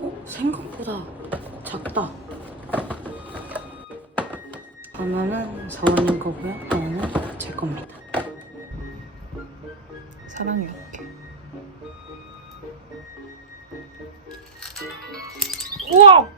어? 생각보다 작다. 하나는 사원님 거고요. 하나는 제 겁니다. 사랑해 어떡해 우와!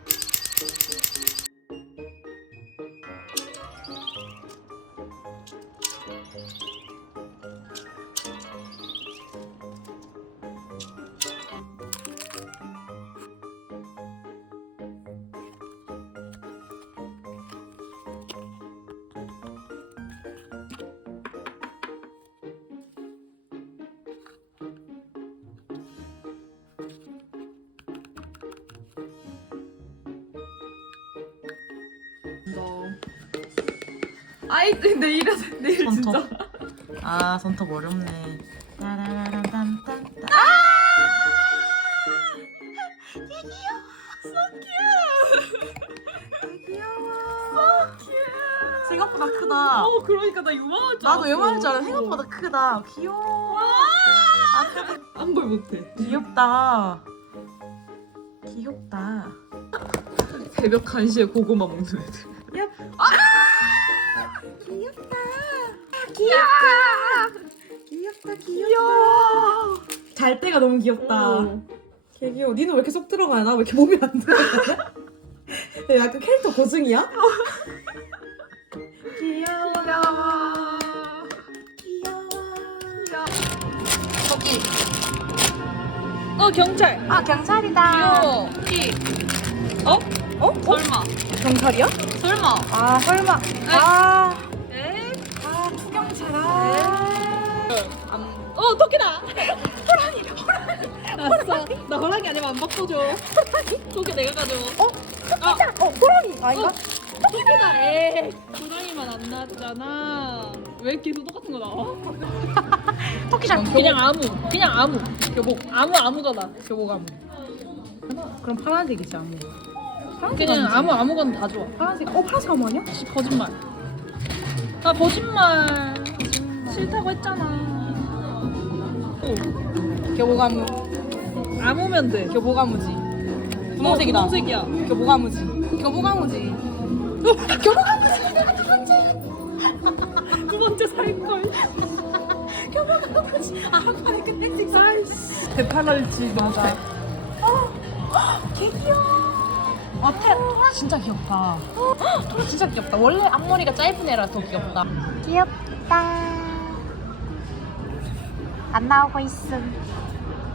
아이 내일 진짜 손톱. 아 손톱 어렵네. 따라라란딴딴. 생각보다 크다. 어 그러니까 나 요만할 줄 나도 알았어. 요만할 줄 알았는데 생각보다 크다. 귀여워. 한걸 못해 귀엽다. 귀엽다. 새벽 1시에 고구마 먹는 애들 귀엽다 귀여워. 잘 때가 너무 귀엽다. 어. 개 귀여워. 니는 왜 이렇게 쏙 들어가나? 왜 이렇게 몸이 안 들어가냐? 야, 약간 캐릭터 고증이야? 귀여워. 귀여워. 토끼 어 경찰 아 경찰이다. 귀여워 어? 어? 설마 경찰이야? 설마 아 설마. 아. 에? 아 투경찰아. 어 토끼다. 호랑이 호랑이. 알았어. 나 호랑이 아니면 안 바꿔줘. 토끼 내가 가져고 어? 어 호랑이. 아닌가? 토끼다. 에이. 호랑이만 안 나왔잖아. 왜 계속 똑같은 거 나와? 토끼장. 그냥 아무 그냥 아무. 교복. 아무 아무거나. 교복 아무. 그럼 파란색이지 아무. 그냥 아무 아무거나 다 좋아 파란색. 어 파란색 아무 아니야? 씨, 거짓말. 아 거짓말. 싫다고 했잖아. 오, 교보가무. 아무면 돼 교보가무지. 분홍색이다. 어, 분홍색이야 교보가무지. 교보가무지. 두 번째 살걸 교보가무지. 아 한 판에 끝낼 수 있어. 아이씨. 대파랄지 맞아 개 귀여워. 아, 태, 진짜 귀엽다. 진짜 귀엽다. 원래 앞머리가 짧은 애라 더 귀엽다. 귀엽다. 안 나오고 있음.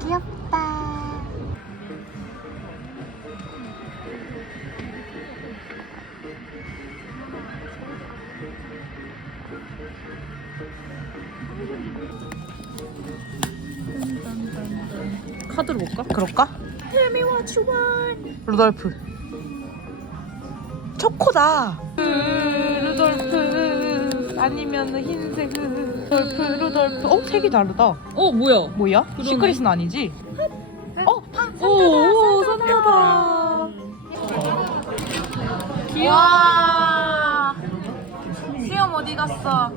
귀엽다. 카드로 볼까? 그럴까? Tell me what you want. 루돌프. 초코다. 루돌프. 아니면 흰색 루돌프 루돌프. 어 색이 다르다. 어 뭐야 뭐야? 그러네. 시크릿은 아니지? 어 판. 오, 산타다. 귀여워 수염 어디 갔어?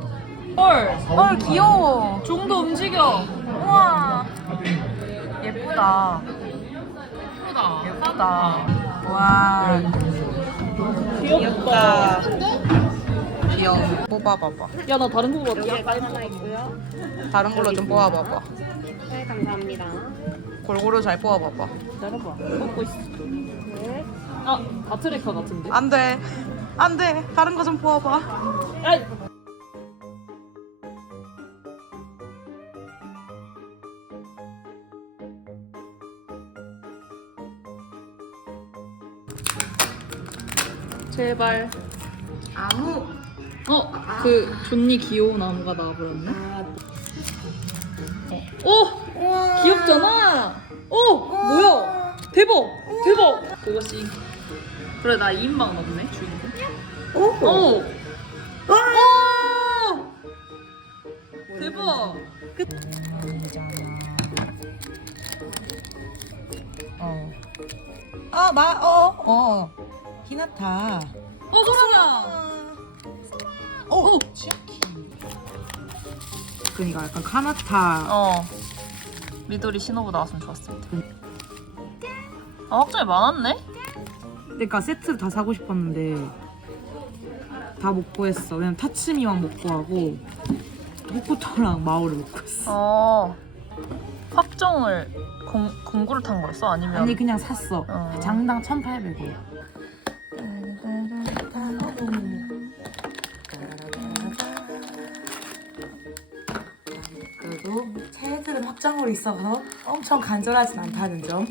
헐어 귀여워. 종도 움직여 우와. 예쁘다. 예쁘다 예쁘다. 와. 귀엽다 귀여워. 뽑아봐봐. 야 나 다른 거 같아 다른 걸로 좀 뽑아봐봐. 네, 감사합니다. 골고루 잘 뽑아봐봐. 기다려봐 뽑고 있어 아 바트레카 같은데 안 돼. 안 돼. 다른 거 좀 뽑아봐. 아이 제발 아무. 어, 그 존니 귀여운 나무가 나와버렸네. 오, 우와. 귀엽잖아. 오, 뭐야? 대박, 대박. 그것이 그래 나 2인방 넣네 주인공. 오. 오, 오, 대박. 어. 아, 마, 어, 어. 히나타. 어, 그러 냐? 어, 치아키. 그니까 약간 카나타. 어. 미도리 신호부 나왔으면 좋았을 텐데. 아 확장이 많았네? 그러니까 세트를 다 사고 싶었는데 다 못 구했어. 왜냐면 타츠미만 못 구하고 호쿠토랑 마오를 못 구했어. 어 확정을 공, 공구를 탄 거였어? 아니면 아니 그냥 샀어. 어. 장당 1,800원. 있어서 엄청 간절하진 않다는 점.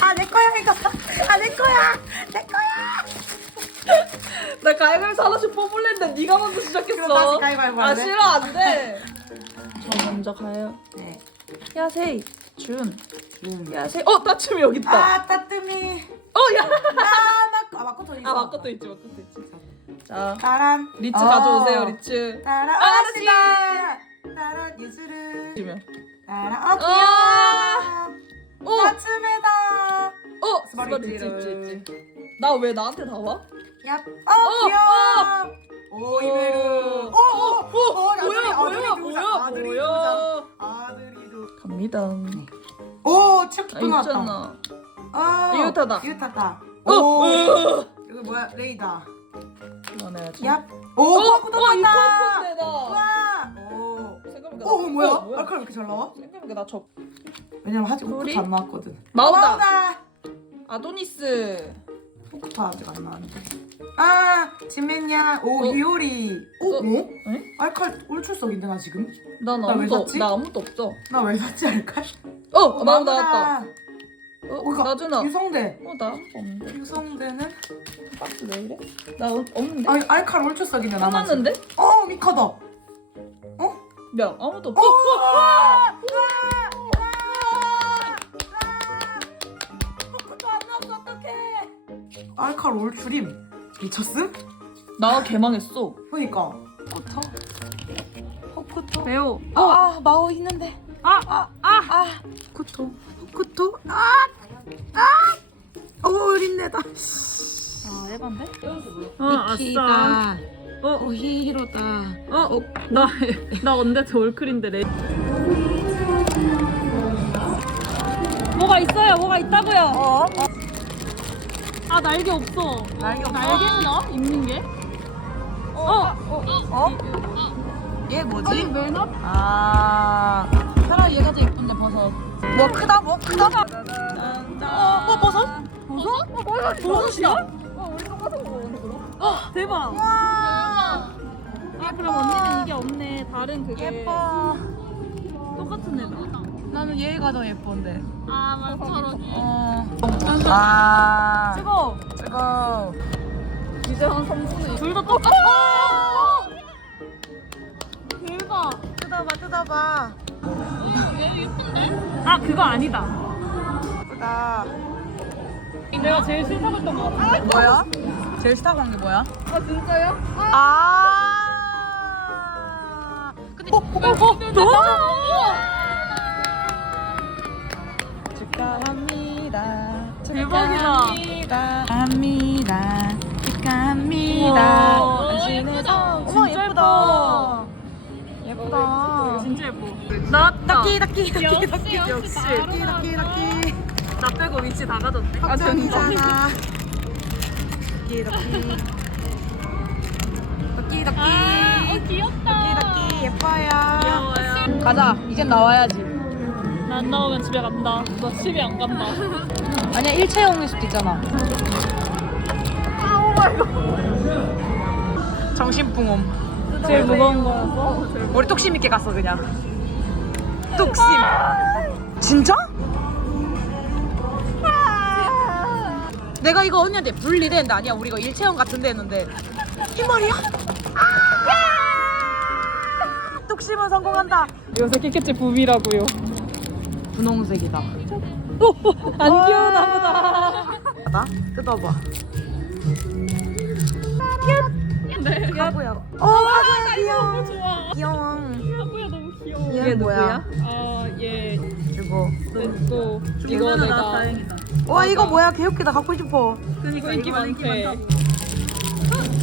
아내 거야 이거. 아 내 거야. 내 거야. 나 가위바위보 하나씩 뽑을랬는데 네가 먼저 시작했어. 다시 가위바위보 아 할래? 싫어 안 돼. 저 먼저 가요. 네. 야세이 준. 음. 야세이. 어 따춤이 여기 있다. 아 따뜻미. 어 야. 아, 아 있어. 아 마코토 있지 있지. 자 따란. 리츠 어. 가져오세요 리츠. 따란. 아, 아시다. 따란 예술을. 주면. 따란. 어 귀여워. 어. 나츠메다. 어 스바리 스바리 있지 있지를. 있지 있지. 나 왜 나한테 나와? 야. 어 귀여워. 오 이메루. 어, 어, 오 뭐야 뭐야 뭐야 아들이 뭐야. 아들이 도. 갑니다. 오아 체크 또 나왔다. 있잖아. 아 이웃하다. 이웃하다. 어. 오. 어. 이거 뭐야 레이다. 이거네야지. 얍. 오 어, 어, 이거 났다. 콘데다. 와. 오. 오 나- 뭐야? 어, 뭐야? 알칼 왜 이렇게 잘 나와? 생각해보니까 나 저. 왜냐면 아직 우리? 호크도 안 나왔거든. 마오다. 마오다. 아도니스. 호크도 아직 안 나왔는데. 아 진맨냐. 오 어? 히오리. 오 어? 뭐? 에? 알칼 올출석인데 나 지금? 난 나왜 아무도 샀지? 나 아무도 없어. 나 왜 샀지 알칼? 어, 마음 나왔다. 어, 어, 나준아. 어, 유성대. 나 없는데. 유성대는? 박스 왜 이래? 나 없- 없는데. 아 알칼 올출석인데 나만. 끝났는데? 어 미카다. 야, 아무도 없어. 오! 어, 와! 나왔어 어떡해? 알칼 올출임. 미쳤음? 나 개망했어. 그니까. 호쿠토? 호쿠토? 배우. 아, 마오 있는데. 아, 아, 아. 아, 호쿠토. 호쿠토. 아! 아! 오, 어린애다. 아, 에반데? 미키다. 어, 오, 히히로다. 어, 나, 나 언제 올클인데 레. 뭐가 있어요? 뭐가 있다고요? 어? 아, 날개 없어. 날개 없어? 날개인가? 입는 게? 어, 어? 얘 뭐지? 매너? 아. 차라리 얘가 더 예쁜데 버섯. 뭐 크다 뭐 크다. 어, 어, 버섯? 버섯? 어, 버섯. 버섯이야? 어, 우리 똑같은 거 먹었는데 그럼? 어, 대박. 아, 그럼 언니는 이게 없네. 다른 그게. 예뻐. 똑같은 애다. 나는 얘가 더 예쁜데. 아, 말처럼. 어. 아. 뜨거. 뜨거. 이제 한 3분의 둘다 똑같아. 뜯어봐. 아, 그거 아니다. 뜯다. 내가 제일 싫다했던 거 같아. 뭐야? 제일 싫다고 한 게 뭐야? 아, 진짜요? 아. 근데 어, 어, 어, 너? 축하합니다. 대박이다. 축하합니다. 축하합니다. 우와. 당신의 성. 진짜 어머 예쁘다. 예쁘다. 진짜 예뻐. 나왔다. 덕기 덕기 덕기 덕기 역시 덕기 덕기 덕기 나 빼고 위치 다 가졌네. 확정이잖아. 덕기 덕기 덕기 덕기 아, 귀엽다. 덕기 예뻐요. 귀여워요. 가자. 이젠 나와야지. 난 나오면 집에 간다. 너 집에 안 간다. 아니야 일체형일 수도 있잖아. 정신붕엄. 제일 무거운 거였어? 우리 뚝심 있게 갔어 그냥. 뚝심. 진짜? 내가 이거 언니한테 분리되는데 아니야 우리 이거 일체형 같은 데 했는데 이 말이야? 뚝심은 성공한다. 요새 깨끗이 붐이라고요. 분홍색이다. 안 귀여우나 보다. 나 뜯어봐. 네. 하고야. 어, 하고야 귀여워. 좋아. 귀여워. 하구야 너무 귀여워. 얘 뭐야? 아, 얘 이거. 또 이거 내가 와 이거 뭐야? 개웃기다 갖고 싶어. 이거 인기 많대.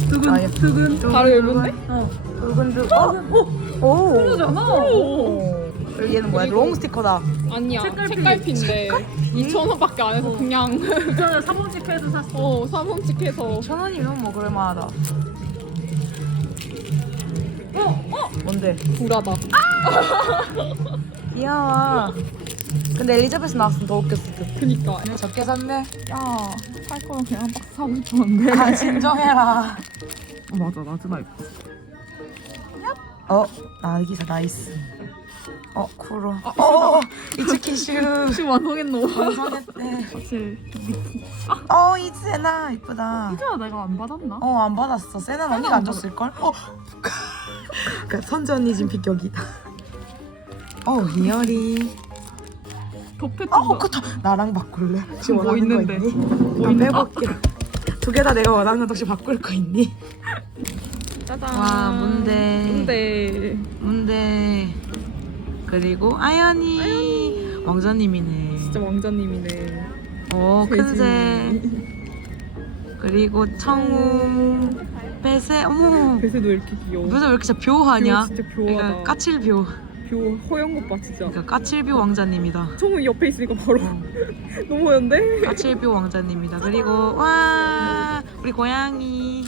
두근 두근 바로 열본데? 두근두근 오 그러잖아. 그리고 얘는 뭐야 롱 스티커다 아니야. 책갈피인데 2,000원밖에 안 해서 그냥 저는 사무직해서 샀어. 어, 사성직해서 천 원이면 뭐 그럴만하다 어? 어? 뭔데? 불하다. 귀여워. 근데 엘리자베스 나왔으면 더 웃겼을 듯. 그니까. 적게 샀네? 야할 거면 그냥 한 박스 사고 싶었는데. 아, 진정해라. 어, 맞아. 나즈나 입어 나기사 나이스. 어 쿠로. 어, 어, 어 이츠키슈. 지금 완성했노. 완성했대 사실 어 이즈나. 이쁘다. 진짜 내가 안 받았나? 어 안 받았어. 세나 언니가 안 줬을걸? 어 그 언니 지금 픽 여기다 어 리얼이 덮에 어 그 다 나랑 바꿀래? 지금 뭐 원하는 있는데? 거 있니? 뭐나 있나? 빼볼게 두 개 다 내가 원하는 거 혹시 바꿀 거 있니? 짜잔. 와, 뭔데? 뭔데? 뭔데 그리고 아연이 왕자님이네 진짜 왕자님이네. 어 돼지. 큰새 그리고 청우 배새 어머 배세도 왜 이렇게 귀여워? 무슨 왜 이렇게 진짜 묘하냐 진짜 묘하다. 그러니까 까칠뷰 뷰 허연 것봐 진짜. 그러니까 까칠뷰 왕자님이다 청우 옆에 있으니까 바로 어, 너무 허연데? 까칠뷰 왕자님이다 그리고 와 우리 고양이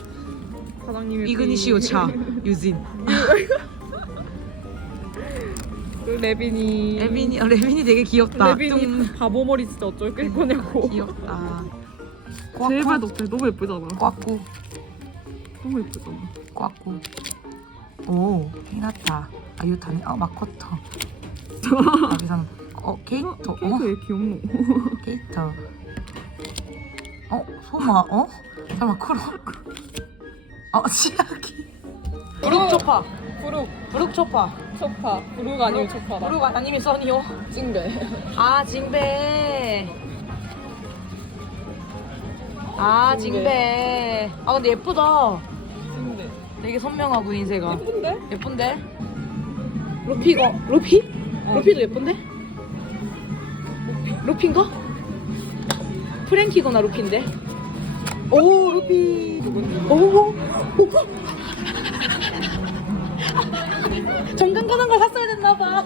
사장님의 이그니시오 차 유진 그 레빈이. 레빈이 어, 레빈이 되게 귀엽다 레빈이 뚱 바보 머리 진짜 어쩔 끌 거냐고. 귀엽다 제발 꽉꾸 덕들 너무 예쁘잖아. 꽉꾸. 너무 예쁘잖아. 꽉꾸. 오 히나타. 아유타네. 아 마코토. 여기서는 어 케이토. 어 케이크 왜 귀엽노? 케이토. 어 소마. 어? 설마 크로? 어 치아기 부룩 초파. 부룩 부룩 초파. 초파. 부룩 아니면 초파다. 부룩 아니면 써니요. 찡배. 아 징배 아 징배 아 근데 예쁘다 찡배. 되게 선명하고 인쇄가 예쁜데? 예쁜데 루피가 루피? 루피도 예쁜데? 루피인가? 프랭키거나 루피인데 오 루피 오, 오. 정강 가는 걸 샀어야 됐나봐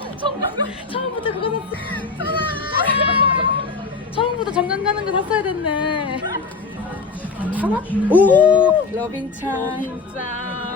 처음부터 그거 샀어 처음부터 정강 가는 거 샀어야 됐네 천 원? 오 러빈찬 진짜.